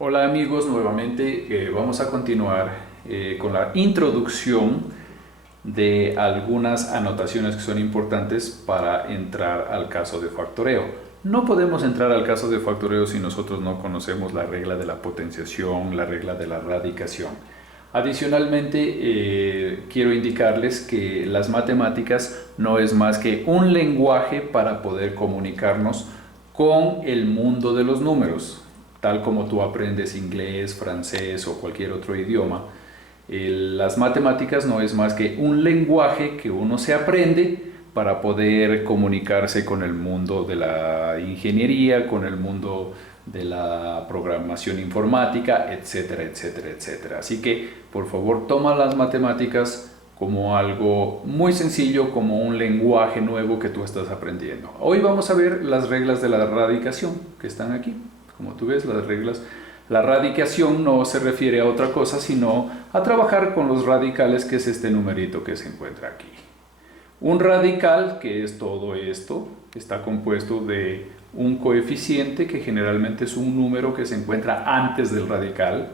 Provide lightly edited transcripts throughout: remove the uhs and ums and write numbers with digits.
Hola amigos, nuevamente vamos a continuar con la introducción de algunas anotaciones que son importantes para entrar al caso de factoreo. No podemos entrar al caso de factoreo si nosotros no conocemos la regla de la potenciación, la regla de la radicación. Adicionalmente, quiero indicarles que las matemáticas no es más que un lenguaje para poder comunicarnos con el mundo de los números. Tal como tú aprendes inglés, francés o cualquier otro idioma, las matemáticas no es más que un lenguaje que uno se aprende para poder comunicarse con el mundo de la ingeniería, con el mundo de la programación informática, etcétera, etcétera, etcétera. Así que, por favor, toma las matemáticas como algo muy sencillo, como un lenguaje nuevo que tú estás aprendiendo. Hoy vamos a ver las reglas de la radicación que están aquí. Como tú ves, las reglas. La radicación no se refiere a otra cosa, sino a trabajar con los radicales, que es este numerito que se encuentra aquí. Un radical, que es todo esto, está compuesto de un coeficiente, que generalmente es un número que se encuentra antes del radical.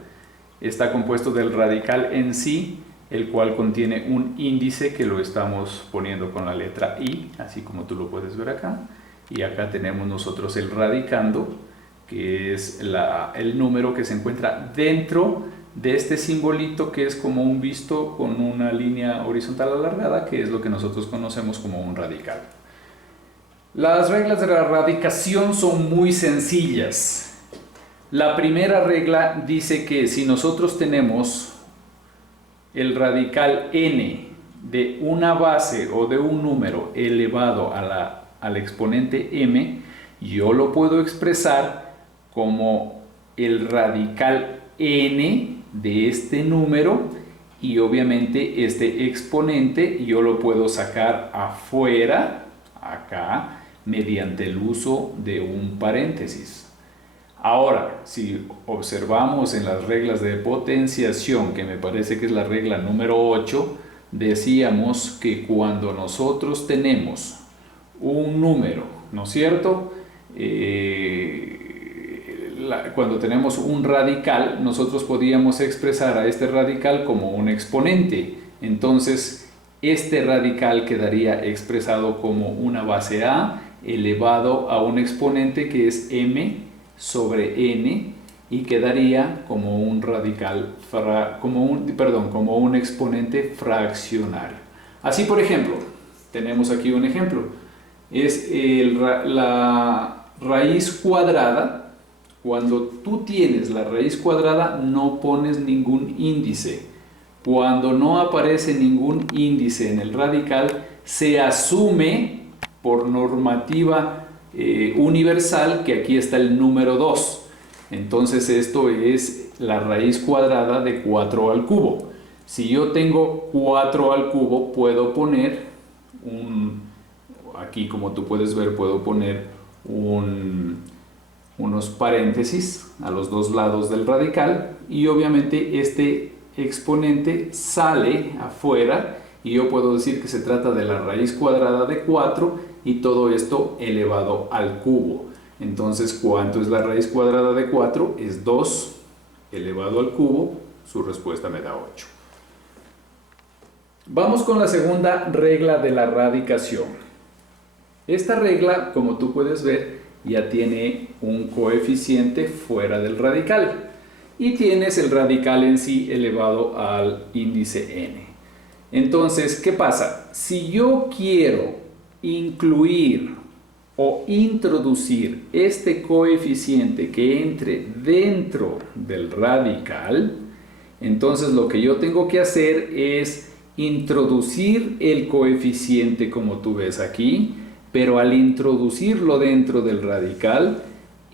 Está compuesto del radical en sí, el cual contiene un índice que lo estamos poniendo con la letra I, así como tú lo puedes ver acá. Y acá tenemos nosotros el radicando, que es el número que se encuentra dentro de este simbolito, que es como un visto con una línea horizontal alargada, que es lo que nosotros conocemos como un radical. Las reglas de la radicación son muy sencillas. La primera regla dice que si nosotros tenemos el radical n de una base o de un número elevado al exponente m, yo lo puedo expresar como el radical n de este número, y obviamente este exponente yo lo puedo sacar afuera, acá, mediante el uso de un paréntesis. Ahora, si observamos en las reglas de potenciación, que me parece que es la regla número 8, decíamos que cuando nosotros tenemos un número, ¿no es cierto?, cuando tenemos un radical, nosotros podíamos expresar a este radical como un exponente. Entonces, este radical quedaría expresado como una base a elevado a un exponente que es m sobre n, y quedaría como un radical, como un exponente fraccionario. Así, por ejemplo, tenemos aquí un ejemplo. Es la raíz cuadrada. Cuando tú tienes la raíz cuadrada, no pones ningún índice. Cuando no aparece ningún índice en el radical, se asume por normativa universal que aquí está el número 2. Entonces esto es la raíz cuadrada de 4 al cubo. Si yo tengo 4 al cubo, puedo poner aquí, como tú puedes ver, puedo poner unos paréntesis a los dos lados del radical, y obviamente este exponente sale afuera, y yo puedo decir que se trata de la raíz cuadrada de 4, y todo esto elevado al cubo. Entonces, ¿cuánto es la raíz cuadrada de 4? Es 2 elevado al cubo. Su respuesta me da 8. Vamos con la segunda regla de la radicación. Esta regla, como tú puedes ver, ya tiene un coeficiente fuera del radical, y tienes el radical en sí elevado al índice n. Entonces, ¿qué pasa? Si yo quiero incluir o introducir este coeficiente que entre dentro del radical, entonces lo que yo tengo que hacer es introducir el coeficiente como tú ves aquí, pero al introducirlo dentro del radical,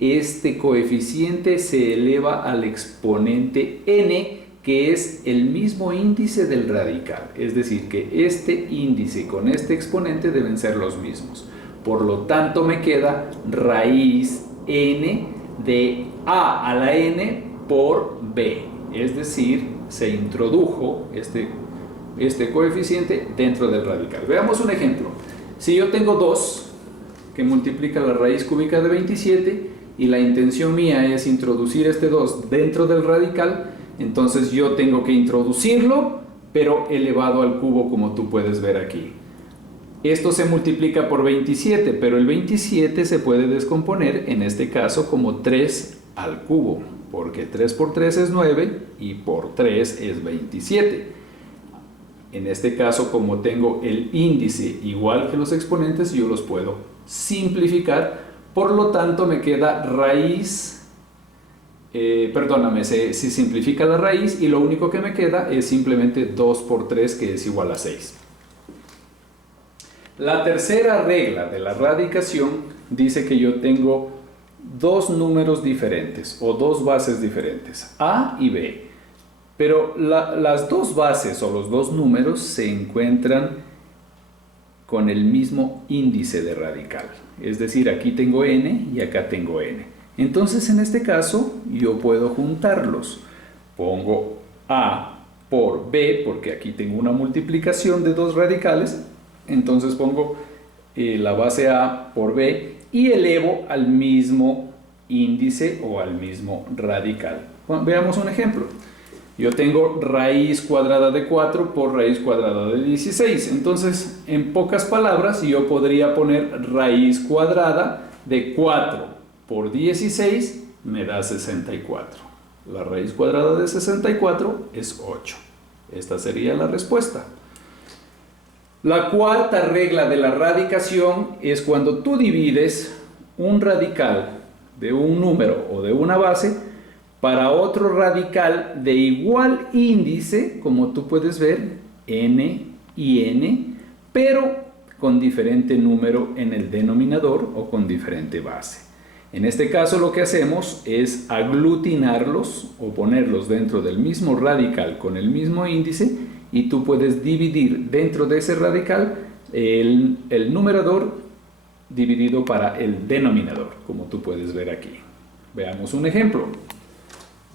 este coeficiente se eleva al exponente n, que es el mismo índice del radical. Es decir, que este índice con este exponente deben ser los mismos. Por lo tanto, me queda raíz n de a a la n por b. Es decir, se introdujo este coeficiente dentro del radical. Veamos un ejemplo. Si yo tengo 2, que multiplica la raíz cúbica de 27, y la intención mía es introducir este 2 dentro del radical, entonces yo tengo que introducirlo, pero elevado al cubo, como tú puedes ver aquí. Esto se multiplica por 27, pero el 27 se puede descomponer, en este caso, como 3 al cubo, porque 3 por 3 es 9 y por 3 es 27. En este caso, como tengo el índice igual que los exponentes, yo los puedo simplificar, por lo tanto me queda raíz, se simplifica la raíz y lo único que me queda es simplemente 2 por 3, que es igual a 6. La tercera regla de la radicación dice que yo tengo dos números diferentes o dos bases diferentes, A y B. Pero las dos bases o los dos números se encuentran con el mismo índice de radical. Es decir, aquí tengo n y acá tengo n. Entonces, en este caso, yo puedo juntarlos. Pongo A por B, porque aquí tengo una multiplicación de dos radicales. Entonces pongo la base A por B y elevo al mismo índice o al mismo radical. Bueno, veamos un ejemplo. Yo tengo raíz cuadrada de 4 por raíz cuadrada de 16. Entonces, en pocas palabras, yo podría poner raíz cuadrada de 4 por 16 me da 64. La raíz cuadrada de 64 es 8. Esta sería la respuesta. La cuarta regla de la radicación es cuando tú divides un radical de un número o de una base para otro radical de igual índice, como tú puedes ver, n y n, pero con diferente número en el denominador o con diferente base. En este caso lo que hacemos es aglutinarlos o ponerlos dentro del mismo radical con el mismo índice, y tú puedes dividir dentro de ese radical el numerador dividido para el denominador, como tú puedes ver aquí. Veamos un ejemplo.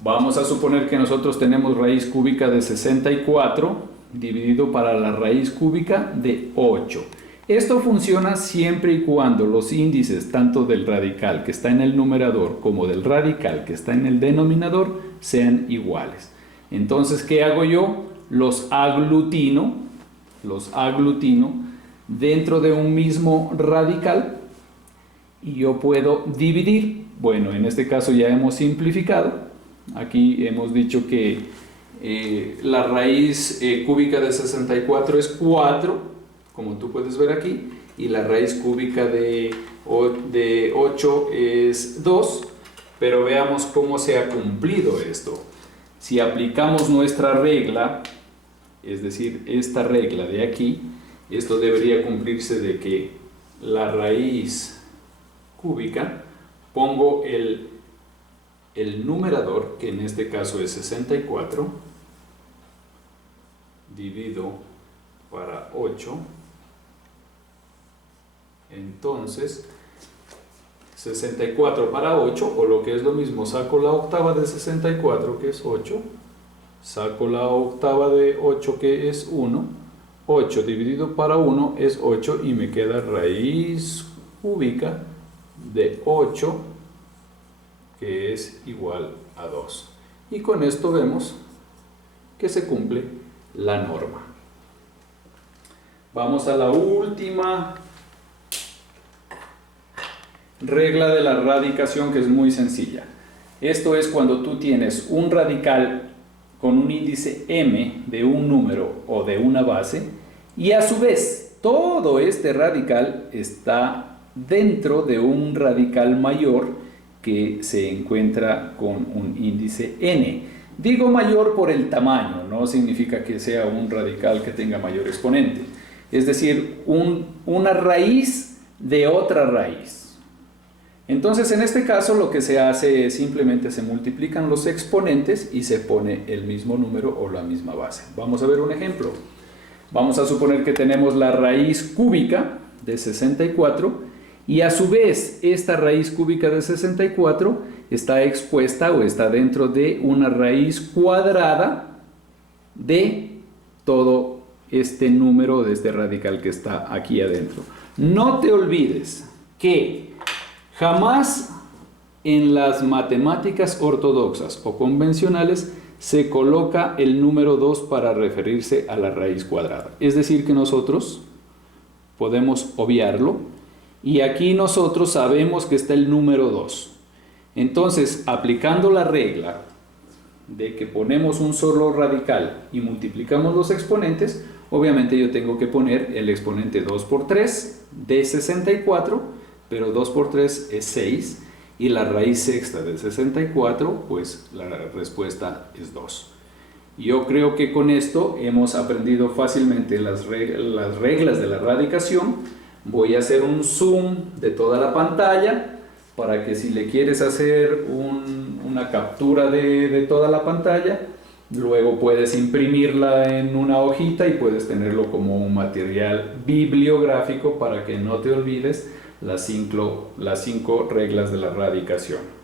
Vamos a suponer que nosotros tenemos raíz cúbica de 64 dividido para la raíz cúbica de 8. Esto funciona siempre y cuando los índices tanto del radical que está en el numerador como del radical que está en el denominador sean iguales. Entonces, ¿qué hago yo? Los aglutino dentro de un mismo radical y yo puedo dividir. Bueno, en este caso ya hemos simplificado. Aquí hemos dicho que la raíz cúbica de 64 es 4, como tú puedes ver aquí, y la raíz cúbica de 8 es 2, pero veamos cómo se ha cumplido esto. Si aplicamos nuestra regla, es decir, esta regla de aquí, esto debería cumplirse de que la raíz cúbica, pongo el numerador, que en este caso es 64, divido para 8, entonces 64 para 8, o lo que es lo mismo, saco la octava de 64, que es 8, saco la octava de 8, que es 1, 8 dividido para 1 es 8, y me queda raíz cúbica de 8, que es igual a 2. Y con esto vemos que se cumple la norma. Vamos a la última regla de la radicación, que es muy sencilla. Esto es cuando tú tienes un radical con un índice m de un número o de una base, y a su vez todo este radical está dentro de un radical mayor que se encuentra con un índice n. Digo mayor por el tamaño, no significa que sea un radical que tenga mayor exponente. Es decir, una raíz de otra raíz. Entonces, en este caso lo que se hace es simplemente se multiplican los exponentes y se pone el mismo número o la misma base. Vamos a ver un ejemplo. Vamos a suponer que tenemos la raíz cúbica de 64 y a su vez esta raíz cúbica de 64 está expuesta o está dentro de una raíz cuadrada de todo este número, de este radical que está aquí adentro. No te olvides que jamás En las matemáticas ortodoxas o convencionales se coloca el número 2 para referirse a la raíz cuadrada. Es decir, que nosotros podemos obviarlo y aquí nosotros sabemos que está el número 2. Entonces, aplicando la regla de que ponemos un solo radical y multiplicamos los exponentes, obviamente yo tengo que poner el exponente 2 por 3 de 64, pero 2 por 3 es 6, y la raíz sexta de 64, pues la respuesta es 2. Yo creo que con esto hemos aprendido fácilmente las reglas de la radicación. Voy a hacer un zoom de toda la pantalla para que si le quieres hacer una captura de toda la pantalla, luego puedes imprimirla en una hojita y puedes tenerlo como un material bibliográfico para que no te olvides las 5 reglas de la radicación.